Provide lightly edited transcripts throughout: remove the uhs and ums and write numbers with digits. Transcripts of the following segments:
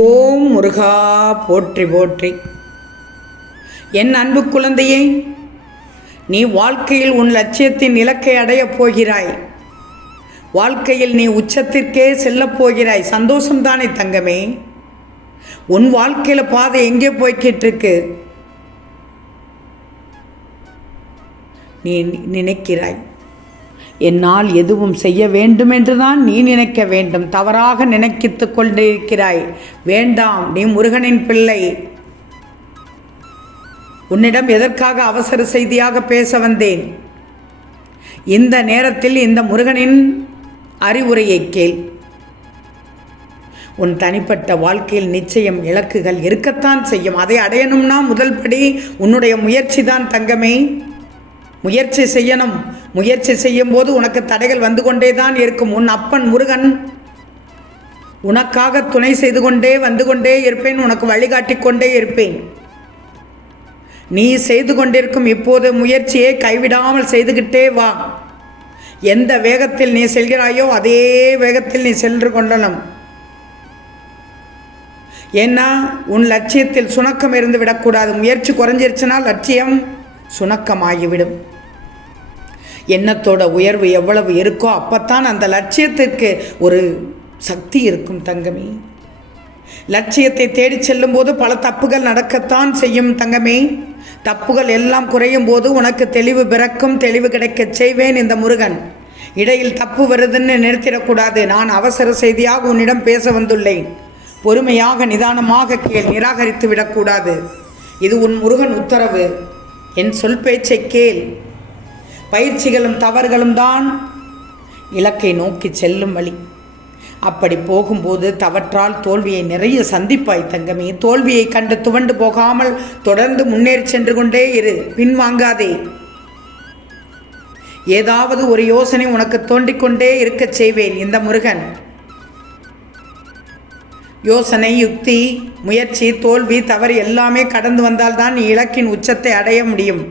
ஓம் முருகா போற்றி போற்றி. என் அன்பு குழந்தையே, நீ வாழ்க்கையில் உன் லட்சியத்தின் இலக்கை அடையப் போகிறாய். வாழ்க்கையில் நீ உச்சத்திற்கே செல்லப் போகிறாய். சந்தோஷம்தானே தங்கமே? உன் வாழ்க்கையில் பாதை எங்கே போய்கிட்டு இருக்கு? நீ நினைக்கிறாய், என்னால் எதுவும் செய்ய வேண்டும் என்றுதான் நீ நினைக்க வேண்டும். தவறாக நினைத்து கொண்டிருக்கிறாய். வேண்டாம், நீ முருகனின் பிள்ளை. உன்னிடம் எதற்காக அவசர செய்தியாக பேச வந்தேன்? இந்த நேரத்தில் இந்த முருகனின் அறிவுரையை கேள். உன் தனிப்பட்ட வாழ்க்கையில் நிச்சயம் இலக்குகள் இருக்கத்தான் செய்யும். அதை அடையணும்னா முதல் படி உன்னுடைய முயற்சி தான் தங்கமே. முயற்சி செய்யணும். முயற்சி செய்யும் போது உனக்கு தடைகள் வந்து கொண்டே தான் இருக்கும். உன் அப்பன் முருகன் உனக்காக துணை செய்து கொண்டே வந்து கொண்டே இருப்பேன். உனக்கு வழிகாட்டி கொண்டே இருப்பேன். நீ செய்து கொண்டிருக்கும் இப்போது முயற்சியை கைவிடாமல் செய்துகிட்டே வா. எந்த வேகத்தில் நீ செல்கிறாயோ அதே வேகத்தில் நீ சென்று கொள்ளணும். ஏன்னா உன் லட்சியத்தில் சுணக்கம் இருந்து விடக்கூடாது. முயற்சி குறைஞ்சிருச்சுன்னா லட்சியம் சுணக்கமாகிவிடும். எண்ணத்தோட உயர்வு எவ்வளவு இருக்கோ அப்பத்தான் அந்த லட்சியத்திற்கு ஒரு சக்தி இருக்கும் தங்கமே. லட்சியத்தை தேடி செல்லும் போது பல தப்புகள் நடக்கத்தான் செய்யும் தங்கமே. தப்புகள் எல்லாம் குறையும் போது உனக்கு தெளிவு பிறக்கும். தெளிவு கிடைக்கச் செய்வேன் இந்த முருகன். இடையில் தப்பு வருதுன்னு நிறுத்திடக்கூடாது. நான் அவசர செய்தியாக உன்னிடம் பேச வந்துள்ளேன். பொறுமையாக நிதானமாக கேள். நிராகரித்து விடக்கூடாது. இது உன் முருகன் உத்தரவு. என் சொல் பேச்சை கேள். பயிற்சிகளும் தவறுகளும் தான் இலக்கை நோக்கி செல்லும் வழி. அப்படி போகும்போது தவற்றால் தோல்வியை நிறைய சந்திப்பாய் தங்கமே. தோல்வியை கண்டு துவண்டு போகாமல் தொடர்ந்து முன்னேறி சென்று கொண்டே இரு. பின்வாங்காதே. ஏதாவது ஒரு யோசனை உனக்கு தோன்றிக்கொண்டே இருக்கச் செய்வேன் இந்த முருகன். யோசனை, யுக்தி, முயற்சி, தோல்வி, தவறு எல்லாமே கடந்து வந்தால்தான் நீ இலக்கின் உச்சத்தை அடைய முடியும்.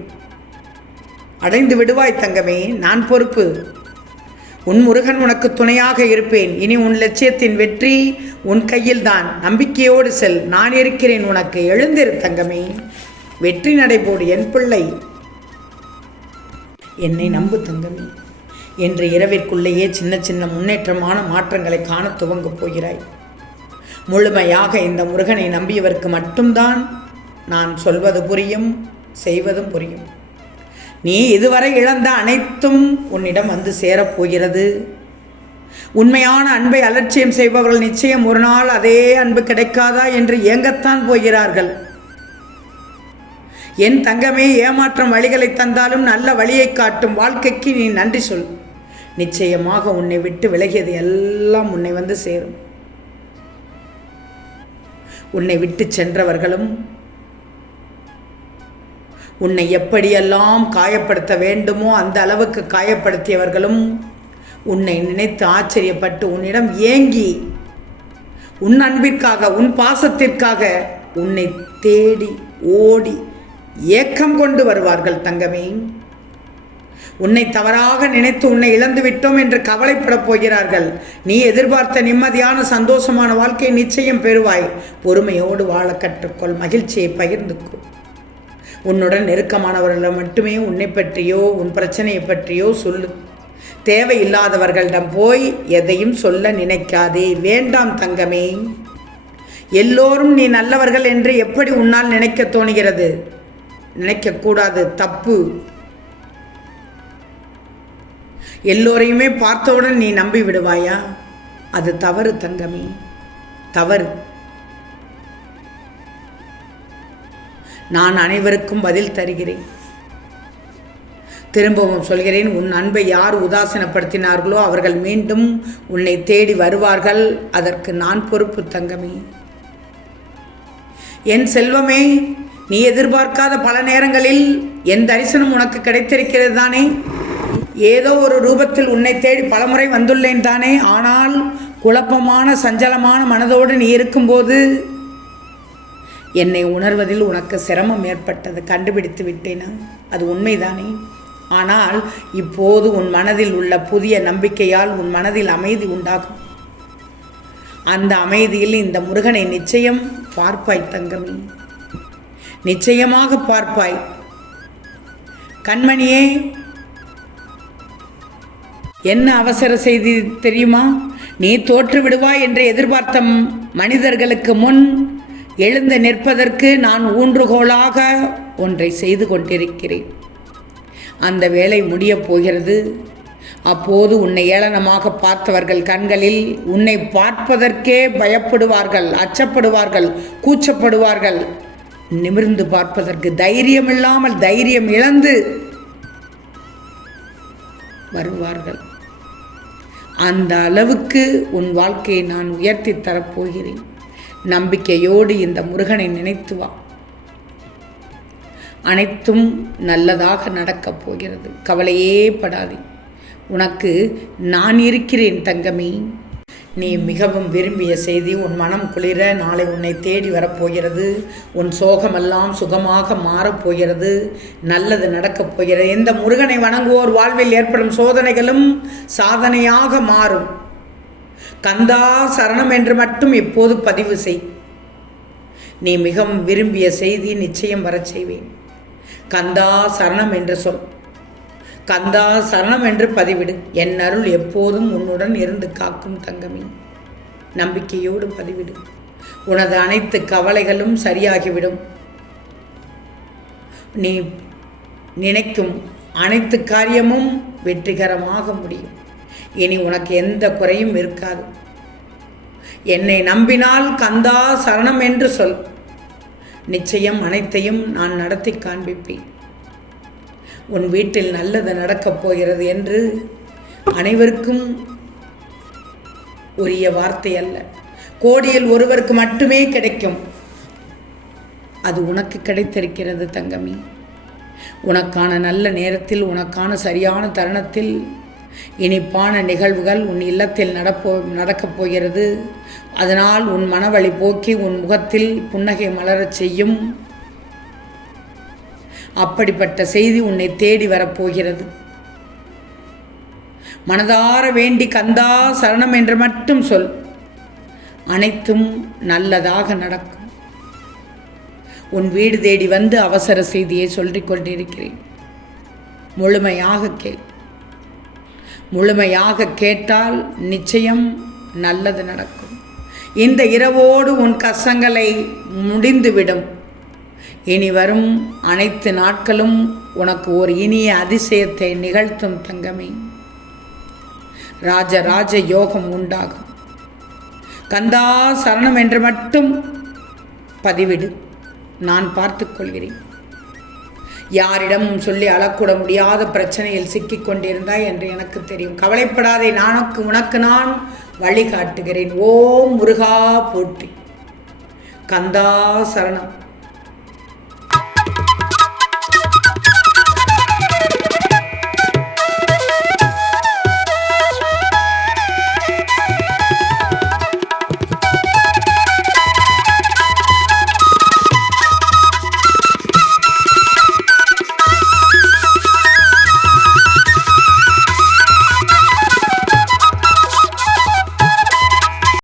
அடைந்து விடுவாய் தங்கமே. நான் பொறுப்பு. உன் முருகன் உனக்கு துணையாக இருப்பேன். இனி உன் லட்சியத்தின் வெற்றி உன் கையில்தான். நம்பிக்கையோடு செல். நான் இருக்கிறேன் உனக்கு. எழுந்திரு தங்கமே. வெற்றி நடைபோடு என் பிள்ளை. என்னை நம்பு தங்கமே. என்று இரவிற்குள்ளேயே சின்ன சின்ன முன்னேற்றமான மாற்றங்களை காண துவங்கப் போகிறாய். முழுமையாக இந்த முருகனை நம்பியவருக்கு மட்டும்தான் நான் சொல்வது புரியும், செய்வதும் புரியும். நீ இதுவரை இழந்த அனைத்தும் உன்னிடம் வந்து சேரப்போகிறது. உண்மையான அன்பை அலட்சியம் செய்பவர்கள் நிச்சயம் ஒரு நாள் அதே அன்பு கிடைக்காதா என்று ஏங்கத்தான் போகிறார்கள். என் தங்கமே, ஏமாற்றம் வழிகளை தந்தாலும் நல்ல வழியை காட்டும் வாழ்க்கைக்கு நீ நன்றி சொல். நிச்சயமாக உன்னை விட்டு விலகியது எல்லாம் உன்னை வந்து சேரும். உன்னை விட்டு சென்றவர்களும் உன்னை எப்படியெல்லாம் காயப்படுத்த வேண்டுமோ அந்த அளவுக்கு காயப்படுத்தியவர்களும் உன்னை நினைத்து ஆச்சரியப்பட்டு உன்னிடம் ஏங்கி உன் அன்பிற்காக உன் பாசத்திற்காக உன்னை தேடி ஓடி ஏக்கம் கொண்டு வருவார்கள் தங்கமே. உன்னை தவறாக நினைத்து உன்னை இழந்து விட்டோம் என்று கவலைப்படப் போகிறார்கள். நீ எதிர்பார்த்த நிம்மதியான சந்தோஷமான வாழ்க்கையை நிச்சயம் பெறுவாய். பொறுமையோடு வாழ கற்றுக்கொள். மகிழ்ச்சியை பகிர்ந்துக்கொள். உன்னுடன் நெருக்கமானவர்களிடம் மட்டுமே உன்னை பற்றியோ உன் பிரச்சனையை பற்றியோ சொல்லு. தேவையில்லாதவர்களிடம் போய் எதையும் சொல்ல நினைக்காதே. வேண்டாம் தங்கமே. எல்லோரும் நீ நல்லவர்கள் என்று எப்படி உன்னால் நினைக்க தோணுகிறது? நினைக்கக்கூடாது. தப்பு. எல்லோரையுமே பார்த்தவுடன் நீ நம்பி விடுவாயா? அது தவறு தங்கமே, தவறு. நான் அனைவருக்கும் பதில் தருகிறேன். திரும்பவும் சொல்கிறேன், உன் அன்பை யார் உதாசீனப்படுத்தினார்களோ அவர்கள் மீண்டும் உன்னை தேடி வருவார்கள். அதற்கு நான் பொறுப்பு தங்கமே. என் செல்வமே, நீ எதிர்பார்க்காத பல நேரங்களில் என் தரிசனம் உனக்கு கிடைத்திருக்கிறது தானே? ஏதோ ஒரு ரூபத்தில் உன்னை தேடி பலமுறை வந்துள்ளேன் தானே? ஆனால் குழப்பமான சஞ்சலமான மனதோடு நீ இருக்கும்போது என்னை உணர்வதில் உனக்கு சிரமம் ஏற்பட்டது. கண்டுபிடித்து விட்டேனா? அது உண்மைதானே? ஆனால் இப்போது உன் மனதில் உள்ள புதிய நம்பிக்கையால் உன் மனதில் அமைதி உண்டாகும். அந்த அமைதியில் இந்த முருகனை நிச்சயம் பார்ப்பாய் தங்கமே, நிச்சயமாக பார்ப்பாய். கண்மணியே, என்ன அவசர செய்தி தெரியுமா? நீ தோற்று விடுவாய் என்று எதிர்பார்த்த மனிதர்களுக்கு முன் எழுந்து நிற்பதற்கு நான் ஊன்றுகோலாக ஒன்றை செய்து கொண்டிருக்கிறேன். அந்த வேலை முடியப் போகிறது. அப்போது உன்னை ஏளனமாக பார்த்தவர்கள் கண்களில் உன்னை பார்ப்பதற்கே பயப்படுவார்கள், அச்சப்படுவார்கள், கூச்சப்படுவார்கள். நிமிர்ந்து பார்ப்பதற்கு தைரியம் இல்லாமல் தைரியம் இழந்து வருவார்கள். அந்த அளவுக்கு உன் வாழ்க்கையை நான் உயர்த்தி தரப்போகிறேன். நம்பிக்கையோடு இந்த முருகனை நினைத்து வா. அனைத்தும் நல்லதாக நடக்கப் போகிறது. கவலையே படாதே. உனக்கு நான் இருக்கிறேன் தங்கமே. நீ மிகவும் விரும்பிய செய்தி உன் மனம் குளிர நாளை உன்னை தேடி வரப்போகிறது. உன் சோகமெல்லாம் சுகமாக மாறப்போகிறது. நல்லது நடக்கப் போகிறது. இந்த முருகனை வணங்குவோர் வாழ்வில் ஏற்படும் சோதனைகளும் சாதனையாக மாறும். கந்தா சரணம் என்று மட்டும் இப்போது பதிவு செய். நீ மிகவும் விரும்பிய செய்தி நிச்சயம் வரச் செய்வேன். கந்தா சரணம் என்று சொல். கந்தா சரணம் என்று பதிவிடு. என் அருள் எப்போதும் உன்னுடன் இருந்து காக்கும் தங்கமே. நம்பிக்கையோடு பதிவிடு. உனது அனைத்து கவலைகளும் சரியாகிவிடும். நீ நினைக்கும் அனைத்து காரியமும் வெற்றிகரமாக முடியும். இனி உனக்கு எந்த குறையும் இருக்காது. என்னை நம்பினால் கந்தா சரணம் என்று சொல். நிச்சயம் அனைத்தையும் நான் நடத்தி காண்பிப்பேன். உன் வீட்டில் நல்லது நடக்கப் போகிறது என்று அனைவருக்கும் உரிய வார்த்தை அல்ல. கோடியில் ஒருவருக்கு மட்டுமே கிடைக்கும். அது உனக்கு கிடைத்திருக்கிறது தங்கமி. உனக்கான நல்ல நேரத்தில், உனக்கான சரியான தருணத்தில் இனிப்பான நிகழ்வுகள் உன் இல்லத்தில் நடக்கப் போகிறது. அதனால் உன் மனவழி போக்கி உன் முகத்தில் புன்னகை மலரச் செய்யும். அப்படிப்பட்ட செய்தி உன்னை தேடி வரப்போகிறது. மனதார வேண்டி கந்தா சரணம் என்று மட்டும் சொல். அனைத்தும் நல்லதாக நடக்கும். உன் வீடு தேடி வந்து அவசர செய்தியை சொல்லிக் கொண்டிருக்கிறேன். முழுமையாக கேள். முழுமையாக கேட்டால் நிச்சயம் நல்லது நடக்கும். இந்த இரவோடு உன் கஷ்டங்களை முடிந்துவிடும். இனி வரும் அனைத்து நாட்களும் உனக்கு ஒரு இனிய அதிசயத்தை நிகழ்த்தும் தங்கமே. ராஜராஜ யோகம் உண்டாகும். கந்தா சரணம் என்று மட்டும் பதிவிடு. நான் பார்த்துக் கொள்கிறேன். யாரிடமும் சொல்லி அழக்கூட முடியாத பிரச்சனையில் சிக்கிக் கொண்டிருந்தாய் என்று எனக்கு தெரியும். கவலைப்படாதே, உனக்கு நான் வழிகாட்டுகிறேன். ஓம் முருகா போற்றி. கந்தா சரணம்.